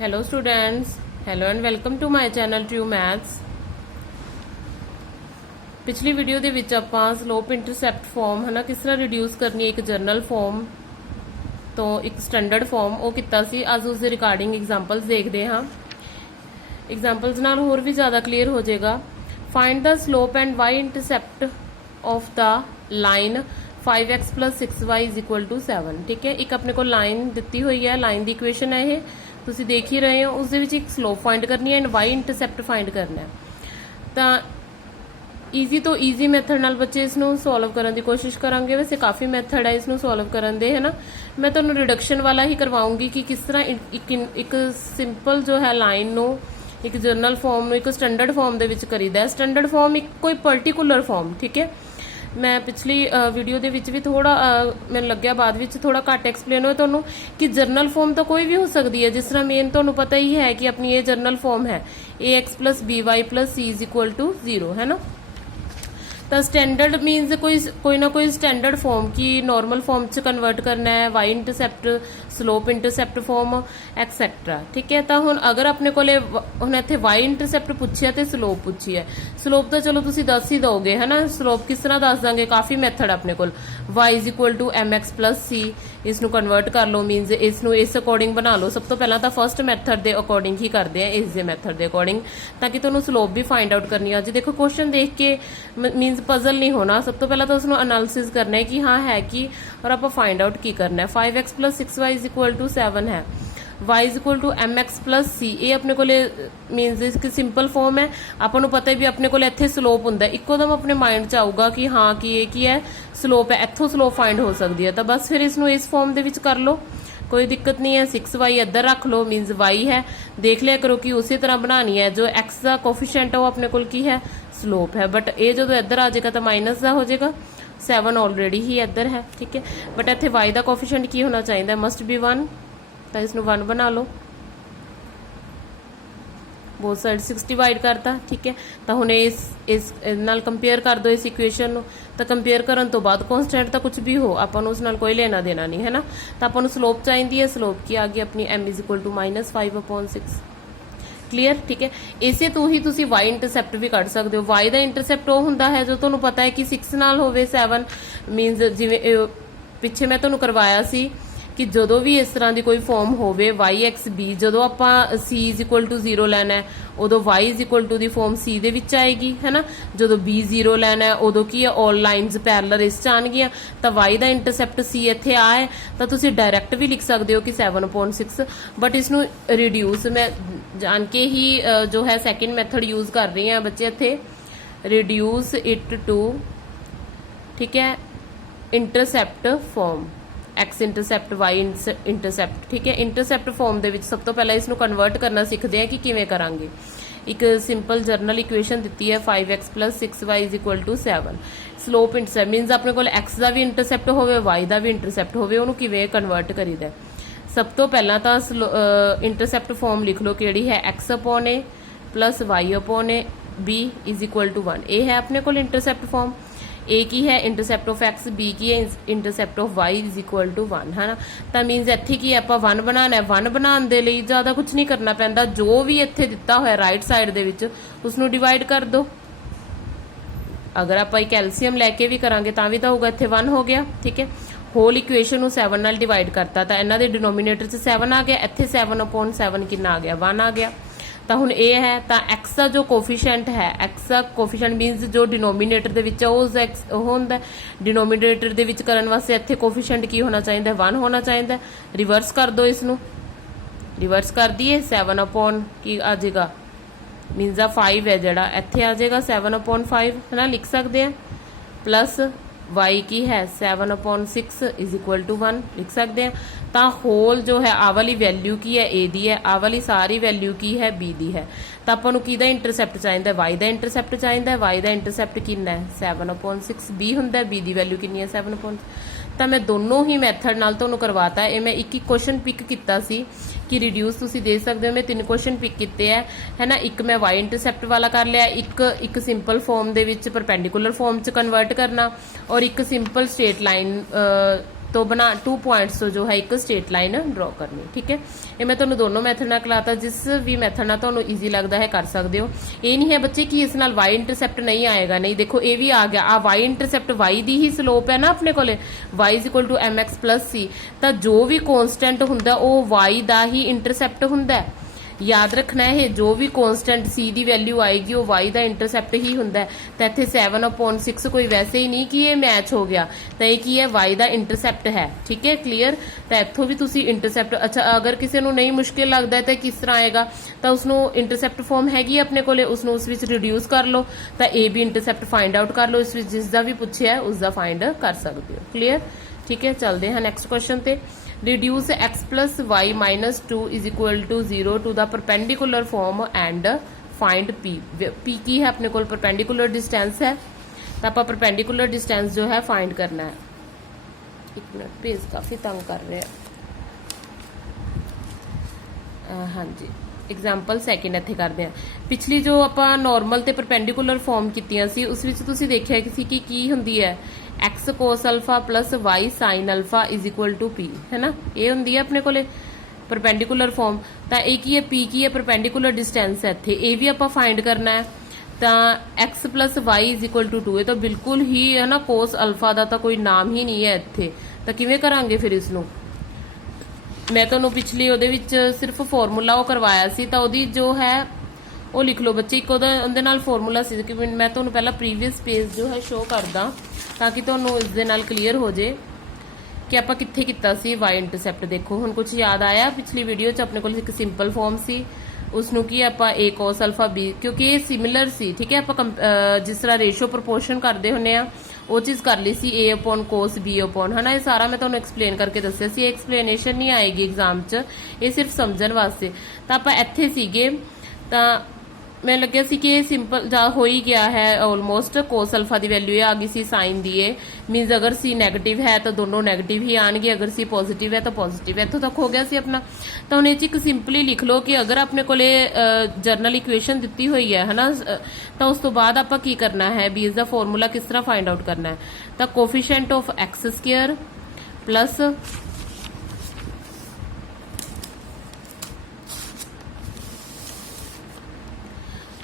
Hello students, hello and welcome to my channel True Maths। पिछली video ਦੇ ਵਿੱਚ ਆਪਾਂ ਸਲੋਪ ਇੰਟਰਸੈਪਟ ਫਾਰਮ ਹਨਾ ਕਿਸ ਤਰ੍ਹਾਂ ਰਿਡਿਊਸ ਕਰਨੀ ਹੈ ਇੱਕ ਜਰਨਲ ਫਾਰਮ ਤੋਂ ਇੱਕ ਸਟੈਂਡਰਡ ਫਾਰਮ ਉਹ ਕੀਤਾ ਸੀ। ਅੱਜ ਉਸ ਦੇ ਰਿਗਾਰਡਿੰਗ ਐਗਜ਼ਾਮਪਲਸ ਦੇਖਦੇ ਹਾਂ। ਐਗਜ਼ਾਮਪਲਸ ਨਾਲ ਹੋਰ ਵੀ ਜ਼ਿਆਦਾ ਕਲੀਅਰ ਹੋ ਜਾਏਗਾ। Find the slope and y intercept of the line 5x + 6y = 7। ठीक है, एक अपने को लाइन दी हुई है, लाइन की इक्वेशन है ये ਤੁਸੀਂ देख ही रहे हो। उस एक स्लोप फाइंड करनी है एंड y इंटरसैप्ट फाइंड करना है। तो ईजी तो ईजी मैथड नाल बच्चे इसनों सॉल्व करने की कोशिश करांगे। वैसे काफ़ी मैथड है इसनों सॉल्व करन दे, है ना। मैं तुहानूं रिडक्शन वाला ही करवाऊंगी कि किस तरह एक सिंपल जो है लाइन नूं एक जर्नल फॉर्म नूं एक स्टैंडर्ड फॉर्म दे विच करीदा है। स्टैंडर्ड फॉर्म एक कोई पर्टिकुलर फॉर्म, ठीक है। मैं पिछली वीडियो दे विच भी थोड़ा मैनूं लग्या बाद विच थोड़ा घट एक्सप्लेन हो तुहानूं कि जर्नल फॉर्म तो कोई भी हो सकती है। जिस तरह मेन तुहानूं पता ही है कि अपनी ये जर्नल फॉर्म है ax + by + c = 0, है ना। तो स्टैंडर्ड मीनस कोई ना कोई स्टैंडर्ड फॉर्म की नॉर्मल फॉर्म च कन्वर्ट करना है, वाई इंटरसैप्ट स्लोप इंटरसैप्ट फॉर्म एक्सैक्ट्रा, ठीक है। तो हुण अगर अपने को हुण इत्थे वाई इंटरसैप्ट पूछिया तो स्लोप पूछी है। स्लोप तो चलो तुसीं दस ही दोगे, है ना। स्लोप किस तरह दस देंगे, काफ़ी मैथड अपने को। y = mx + c इसनूं कन्वर्ट कर लो, मीनस इसनूं इस अकॉर्डिंग बना लो। सब तो पहला तो फर्स्ट मैथड के अकॉर्डिंग ही करते हैं, इस मैथड के अकॉर्डिंग, ताकि तुहानूं स्लोप भी फाइंड आउट करनी है। अज देखो क्वेश्चन देख के मीनस पजल नहीं होना। सब तो पहला तो उसको एनालिसिस करना है कि हाँ है कि, और आप फाइंड आउट की करना है। 5x + 6y = 7 है, y = mx + c ये अपने को मीनस इसकी सिंपल फॉर्म है। आपको पता है भी अपने को इत्थे स्लोप होंदा है, इकोदम अपने माइंड च आऊगा कि हाँ कि ये की है स्लोप है, इत्थों स्लोप फाइंड हो सकती है। तो बस फिर इसनों इस फॉर्म दे विच कर लो, कोई दिक्कत नहीं है। 6y इधर रख लो, मीनस y है। देख लिया करो कि उसी तरह बनानी है। जो x का कोफिशिएंट है वो अपने को की है स्लोप है, बट ये जो इधर आ जाएगा तो माइनस का हो जाएगा। 7 ऑलरेडी ही इधर है, ठीक है। बट इत्थे y का कोफिशिएंट की होना चाहिए, मस्ट बी 1। तो इसनों 1 बना लो, बोथ साइड 6 डिवाइड करता, ठीक है। तो हुण इस नाल कंपेयर कर दो इस इक्वेशन नूं। तो कंपेयर करन तो बाद कॉन्स्टेंट तो कुछ भी हो आपां नूं उस नाल कोई लेना देना नहीं, है ना। तो आपां नूं स्लोप चाहिदी है। स्लोप की आ गई अपनी m = -5/6, क्लीयर, ठीक है। इसे तो ही तुसी y इंटरसैप्ट भी कढ सकते हो। y का इंटरसैप्ट वो हुंदा है जो तुहानूं पता है कि 6 नाल होवे 7, मीनस जिवें पिछे मैं तुहानूं करवाया सी कि जो भी इस तरह की कोई फॉर्म होवे y(x,b) जो आप c = 0 लैना है उदो y = दी फॉर्म c दे विच आएगी, है ना। जो b 0 लैना है उदो की है ऑल लाइनस पैरेलल इस आनगियां। तो y का इंटरसैप्ट c इत्थे आ है तो तुसीं डायरैक्ट भी लिख सकते हो कि 7/6। बट इसनूं रिड्यूस मैं जान के ही जो है सैकेंड मैथड यूज कर रही हैं बच्चे इत्थे, रिड्यूस इट टू, ठीक है, इंटरसैप्ट फॉर्म एक्स इंटरसैप्ट वाई इंटरसैप्ट, ठीक है। इंटरसैप्ट फॉर्म दे विच सब तो पहले इसनूं कन्वर्ट करना सीखते हैं कि किवें करांगे। एक सिंपल जर्नल इक्वेशन दी है 5x + 6y = 7। स्लोप इंटरसैप्ट मीनस अपने को एक्स का भी इंटरसैप्ट होवे वाई का भी इंटरसैप्ट होवे, उहनूं किवें कन्वर्ट करीदा है। सब तो पहला तो इंटरसैप्ट फॉर्म लिख लो कि है x/a + y/b = 1। ये है अपने को इंटरसैप्ट फॉर्म। ए की है इंटरसैप्ट ऑफ एक्स, बी की है इंटरसैप्ट ऑफ वाई = 1, है ना। तो मीनस इत्थे की आप 1 बनाना है। 1 बनाने के लिए ज़्यादा कुछ नहीं करना पैंदा, जो भी इत्थे दिता होया राइट साइड दे विच उसनूं डिवाइड कर दो। अगर आप कैल्शियम लैके भी करांगे तो भी तो होगा, इत्थे 1 हो गया, ठीक है। होल इक्वेशन 7 नाल डिवाइड करता तो इन्हां दे डिनोमीनेटर च 7 आ गया, इत्थे 7/7 कितना आ गया 1 आ गया। तो हुण ये है तो एक्स का जो कोफिशिएंट है, एक्स का कोफिशिएंट मीनस जो डिनोमीनेटर दे विच होंदा है, डिनोमीनेटर दे विच करन वास्ते इत्थे कोफिशिएंट की होना चाहिए 1 होना चाहिए। रिवर्स कर दो, इसनूं रिवर्स कर दिए 7/ की आ जाएगा मीनस 5 है जिहड़ा इत्थे आ जाएगा 7/5, है ना, लिख सकते हैं। प्लस y की है 7/6 = 1 लिख सकते हैं। तो होल जो है आ वाली वैल्यू की है a दी है, आ वाली सारी वैल्यू की है b दी है। तो आपको किहदा इंटरसैप्ट चाहिए, y का इंटरसैप्ट चाहिए। y का इंटरसैप्ट कितना है 7/6, b हुंदा, b दी वैल्यू कितनी है 7/6। तो मैं दोनों ही मैथड नाल तुहानूं करवाता है। मैं एक क्वेश्चन पिक किया सी कि रिड्यूस तुसीं दे सकते हो। मैं 3 क्वेश्चन पिक किए है ना। एक मैं वाई इंटरसैप्ट वाला कर लिया, एक सिंपल फॉर्म दे विच परपेंडिकुलर फॉर्म च कन्वर्ट करना, और एक सिंपल स्ट्रेट लाइन तो बना 2 पॉइंट्स तो जो है एक स्ट्रेट लाइन ड्रॉ करनी। ठीक है, ये मैं ਤੁਹਾਨੂੰ दोनों मैथड ਨਾਲ ਕਰਾਤਾ, जिस भी मैथड ਨਾਲ ਤੁਹਾਨੂੰ ਈਜ਼ੀ ਲੱਗਦਾ ਹੈ ਕਰ ਸਕਦੇ ਹੋ। ਇਹ ਨਹੀਂ ਹੈ ਬੱਚੇ ਕਿ ਇਸ ਨਾਲ y ਇੰਟਰਸੈਪਟ ਨਹੀਂ ਆਏਗਾ, ਨਹੀਂ ਦੇਖੋ ਇਹ ਵੀ ਆ ਗਿਆ। ਆ y ਇੰਟਰਸੈਪਟ y ਦੀ ਹੀ ਸਲੋਪ ਹੈ ਨਾ ਆਪਣੇ ਕੋਲੇ, y mx + c, ਤਾਂ ਜੋ ਵੀ ਕਨਸਟੈਂਟ ਹੁੰਦਾ ਉਹ y ਦਾ ਹੀ ਇੰਟਰਸੈਪਟ ਹੁੰਦਾ ਹੈ। याद रखना है, जो भी कांस्टेंट c की वैल्यू आएगी वो y का इंटरसैप्ट ही होंगे। तो इतने 7/6 कोई वैसे ही नहीं कि ये मैच हो गया, तो ये की है y का इंटरसैप्ट है। ठीक है, क्लीयर। तो इतों भी तुसी इंटरसैप्ट, अच्छा अगर किसी को नहीं मुश्किल लगता है तो किस तरह आएगा, तो उसको इंटरसैप्ट फॉर्म हैगी अपने को, उसको उस विच रिड्यूस कर लो, तो ए भी इंटरसैप्ट फाइंड आउट कर लो, इस जिसका भी पूछे है उसका फाइंड कर सकते हो। क्लीयर। ठीक है, चलते हैं नैक्सट क्वेश्चन पे। Reduce x + y - 2 = 0 to the perpendicular form and find p। p की है अपने को परपेंडिकुलर डिस्टेंस है, तो आप परपेंडिकुलर डिस्टेंस जो है फाइंड करना है। एक मिनट, पेज काफ़ी तंग कर रहे हैं। हाँ जी, एग्जाम्पल सैकेंड इत्थे करते हैं। पिछली जो आप नॉर्मल ते परपेंडिकुलर फॉर्म कीतियां सी उस विच तुसीं देखिया कि की हुंदी है x cos alpha + y sin alpha = p, है ना। ये हुंदी है अपने कोले परपेंडिकुलर फॉर्म। तो ये की है p की है परपेंडिकुलर डिस्टेंस है इत्थे, ये भी आप फाइंड करना है। तो x + y = 2, ये तो बिल्कुल ही है ना कोस अल्फा का तो कोई नाम ही नहीं है इत्थे, तो किवें करांगे फिर इसनूं। मैं तुहानूं पिछली उहदे विच सिर्फ फॉर्मूला वो करवाया सी, तो उहदी जो है वो लिख लो बच्चे। एक उहदे नाल फॉर्मूला सी कि मैं तुहानूं पहला प्रीवियस पेज जो है शो करदा ताकि तुहानूं इस दे नाल क्लीयर हो जाए कि आपां कित्थे कीता सी y इंटरसैप्ट। देखो हुण कुछ याद आया, पिछली वीडियो च अपने कोल एक सिंपल फॉर्म सी, उसनूं की आपां a cos अल्फा b, क्योंकि ये सिमिलर सी। ठीक है, आपां जिस तरह रेशो प्रोपोर्शन करते हुंदे आ वो चीज़ कर ली सी a/cos b/, है ना। ये सारा मैं तुहानूं एक्सप्लेन करके दस्सिया सी, एक्सप्लेनेशन नहीं आएगी एग्जाम च, ये सिर्फ समझण वास्ते। तो आपां इत्थे सीगे, तो मैं लग्या सी कि सिंपल जा हो ही गया है ऑलमोस्ट। कोस अल्फा की वैल्यू ये आ गई सी साइन दी, है मीनस अगर सी नैगेटिव है तो दोनों नैगेटिव ही आएंगे, अगर सी पॉजिटिव है तो पॉजिटिव है। इत्थों तक हो गया सी अपना। तो हुण एक सिंपली लिख लो कि अगर अपने को जर्नल इक्वेशन दी हुई है ना, तो उस तो बाद आपां की करना है भी इसका फॉर्मूला किस तरह फाइंड आउट करना है। तो coefficient of x² plus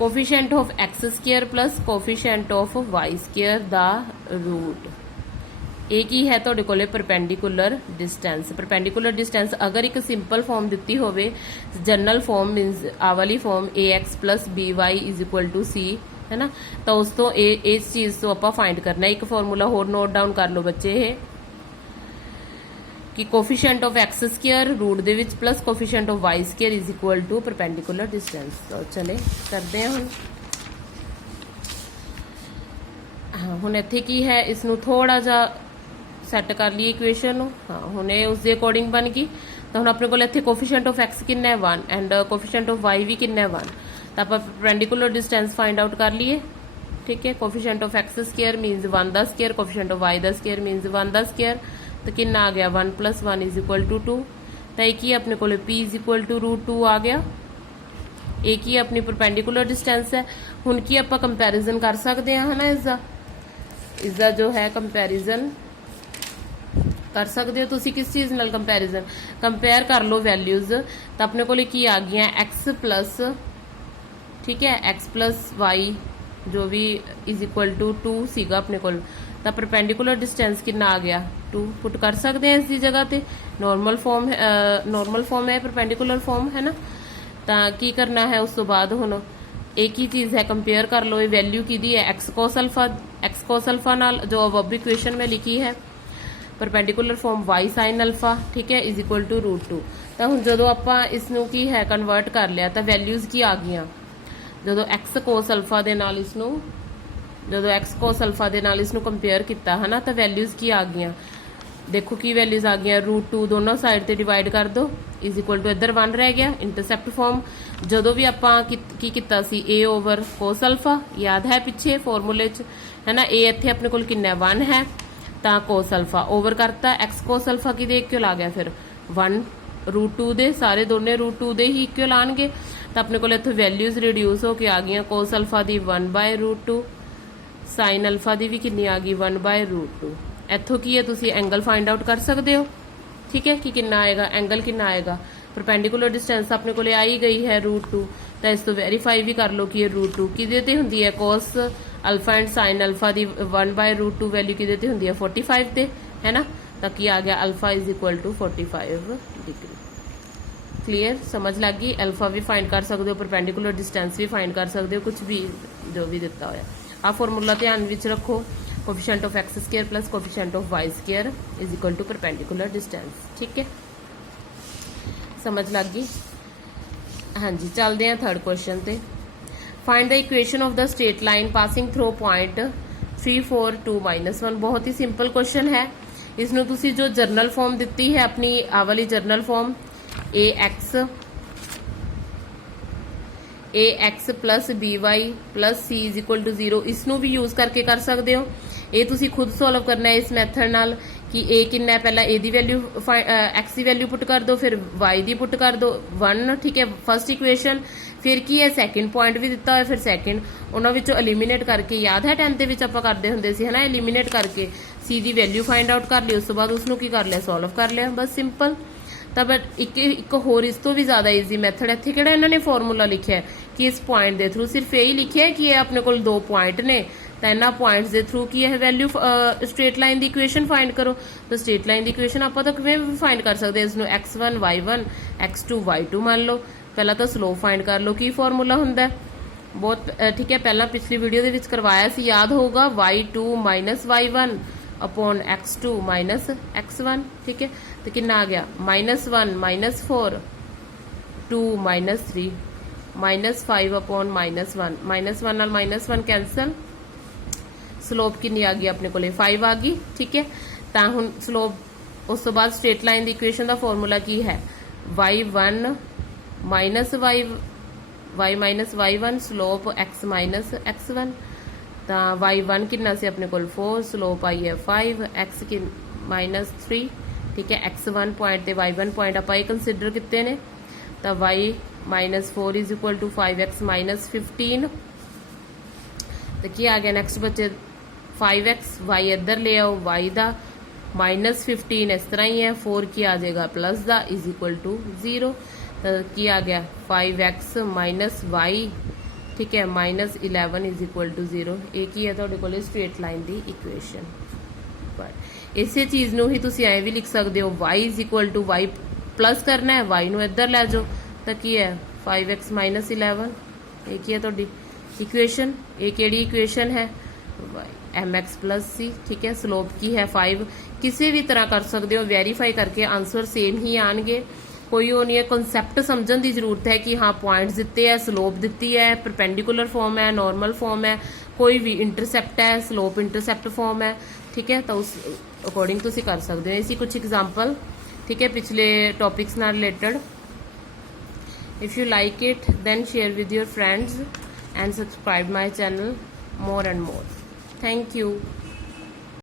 coefficient of x² plus coefficient of y² दा रूट। एक ही है तो कोले परपेंडिकुलर डिस्टेंस। परपेंडिकुलर डिस्टेंस अगर एक सिंपल फॉर्म दी होवे, जनरल फॉर्म मीनस आ वाली फॉर्म ax + by = c, है ना, तो उस तो इस चीज़ तो आप फाइंड करना है। एक फॉर्मूला होर नोट डाउन कर लो बच्चे, ये कि कोफिशिएंट ऑफ x² रूट दे विच plus coefficient of y² = perpendicular distance. तो चले करते हैं हुण। हाँ, हुण इत्थे की है, इसनूं थोड़ा जा सैट कर लिए इक्वेशन। हाँ, हुण ये उस दे अकॉर्डिंग बन गई। तो हुण अपने कोल इत्थे कोफिशिएंट ऑफ x कितना है 1 एंड कोफिशिएंट ऑफ y भी कितना है 1, तो आप परपेंडिकुलर डिस्टेंस फाइंड आउट कर लिए। ठीक है, कोफिशिएंट ऑफ x² मीनस 1 का स्क्वायर, कोफिशिएंट ऑफ y² मीनस 1 का स्क्वायर, तो कितना आ गया 1 + 1 = 2। तो एक ही अपने को p = √2 आ गया। एक ही अपनी परपेंडिकुलर डिस्टेंस है। हुण की आप कंपैरिजन कर सकते हैं, है ना, इसका जो है कंपैरिजन कर सकते हो तुसी। किस चीज़ नाल कंपैरिजन कंपेयर कर लो वैल्यूज़, तो अपने को की आ गई x प्लस, ठीक है, x + y जो भी = 2 सीगा अपने को। तो परपेंडिकुलर डिस्टेंस कितना आ गया 2 पुट कर सकते हैं इसकी जगह पे। नॉर्मल फॉर्म है परपेंडिकुलर फॉर्म, है ना। तो की करना है उस तो बाद हुण एक ही चीज़ है, कंपेयर कर लो। ये वैल्यू की दी है x cos अल्फा नाल जो अब इक्वेशन में लिखी है, perpendicular form y sin alpha, ठीक है, = √2। तो हुण जदों आपां इसनूं की है कन्वर्ट कर लिया, तो वैल्यूज़ की आ गई जदों x cos अल्फा दे नाल इसनूं कंपेयर किया, है ना, तो वैल्यूज़ की आ गई। देखो की वैल्यूज़ आ गई √2, दोनों साइड से डिवाइड कर दो, = इधर 1 रह गया। इंटरसैप्ट फॉर्म जदों भी आपां की कीता सी a/cos अल्फा, याद है पिछे फॉर्मूले च, है ना। a इत्थे अपने कोल कितना 1 है, तो cos अल्फा ओवर करता x cos अल्फा की इक्वल आ गया फिर 1 √2 दे, सारे दोनों √2 दे ही इक्वल आएंगे। तो अपने को इत्थे वैल्यूज़ रिड्यूस होकर आ गई। cos अल्फा की 1/√2, sin अल्फा की भी कितनी आ गई 1/√2। ਇੱਥੋਂ ਕੀ ਹੈ ਤੁਸੀਂ ਐਂਗਲ ਫਾइंड आउट कर सकते हो, ठीक है, कि कितना आएगा एंगल कितना आएगा। परपेंडिकुलर डिस्टेंस अपने को आ ही गई है √2, तो इस तो वेरीफाई भी कर लो कि √2 किदे ते हुंदी है cos alpha and sin alpha the 1/√2 value किदे ते हुंदी है 45 ते, है ना। तो की आ गया alpha is equal to 45 degree. Clear, समझ लग गई। अल्फा भी फाइंड कर सकते हो, परपेंडिकुलर डिस्टेंस भी फाइंड कर सकते हो, कुछ भी जो भी दिता होया। आ फॉर्मूला ध्यान विच रखो, coefficient of x square plus coefficient of y square is equal to perpendicular distance, ठीक है, समझ लग गई। हाँ जी, चलते हैं थर्ड क्वेश्चन पे। Find the equation of the straight line passing through point 3 4 2 -1। बहुत ही सिंपल क्वेश्चन है। इसनों तुसी जो जर्नल फॉर्म दिती है अपनी आ वाली general form ax plus by plus c is equal to 0, इसनों भी यूज करके कर सकते हो। ये तुसी खुद सॉल्व करना है इस मैथड नाल कि a कितना है, पहला a दी वैल्यू x की वैल्यू पुट कर दो, फिर y दी पुट कर दो 1, ठीक है, फर्स्ट इक्वेशन। फिर की है सैकेंड पॉइंट भी दिता है, फिर सैकेंड उन्होंने विचों एलिमिनेट करके, याद है 10th विच आपां करदे हुंदे सी, है ना, एलिमिनेट करके c दी वैल्यू फाइंड आउट कर ली, उस तो बाद उसनों की कर लिया सॉल्व कर लिया, बस सिंपल। तो बट एक होर इस तो भी ज्यादा ईजी मैथड इत्थे किहड़ा इन्होंने फॉर्मूला लिखा है कि इस पॉइंट के थ्रू सिर्फ यही लिखा है कि ये अपने को 2 पॉइंट ने, तो इन्होंने पॉइंट्स के थ्रू की है वैल्यू स्ट्रेट लाइन की इक्वेशन फाइंड करो। तो स्ट्रेट लाइन की इक्वेशन आप तो किवें भी फाइंड कर सकते हैं, इसनों x1 y1 x2 y2 मान लो। पहला तो स्लोप फाइंड कर लो, की फॉर्मूला हुंदा है, बहुत ठीक है, पहला पिछली वीडियो दे विच करवाया सी, याद होगा, y2 minus y1 upon x2 minus x1, ठीक है। तो कितना आ गया -1 -4 2 -3 -5 अपॉन -1, -1 नाल -1 कैंसल, स्लोप कितनी आ गई अपने को 5 आ गई, ठीक है। तो हुण स्लोप उस तो बाद स्ट्रेट लाइन की इक्वेशन का फॉर्मूला की है y1 minus y minus y1 slope x minus x1। तो y1 कितना से अपने को 4, स्लोप आई है 5, x की -3, ठीक है, x1 पॉइंट ते y1 पॉइंट आप कंसिडर किते ने। तो y -4 is equal to 5x -15। तो की आ गया नेक्स्ट बच्चे 5x, y इधर ले आओ, y दा -15 इस तरह ही है, 4 की आ जाएगा प्लस दा इज इक्वल टू 0। तो की आ गया 5x -y, ठीक है, -11 इज इक्वल टू 0। एक ही है तुहाडे कोल स्ट्रेट लाइन की इक्वेशन। इसे चीज़ नूं ही तुसीं ऐ भी लिख सकते हो, y is equal to y plus करना है, y नूं इधर लै जाओ, तो की है 5x -11, एक ही है तुहाडी इक्वेशन। ये केड़ी इक्वेशन है, mx प्लस c, ठीक है, स्लोप की है 5। किसी भी तरह कर सकते हो, वेरीफाई करके आंसर सेम ही आएंगे, कोई वो नहीं है। कॉन्सैप्ट समझने की जरूरत है कि हाँ पॉइंट्स दिते है, स्लोप दिती है, परपेंडिकुलर फॉर्म है, नॉर्मल फॉर्म है, कोई भी इंटरसेप्ट है, स्लोप इंटरसेप्ट फॉर्म है, ठीक है। तो उस अकॉर्डिंग तुसीं कर सकते हो। इसी कुछ एग्जाम्पल, ठीक है, पिछले टॉपिक्स नाल related. If you like it then share with your friends and subscribe my channel more and more. Thank you.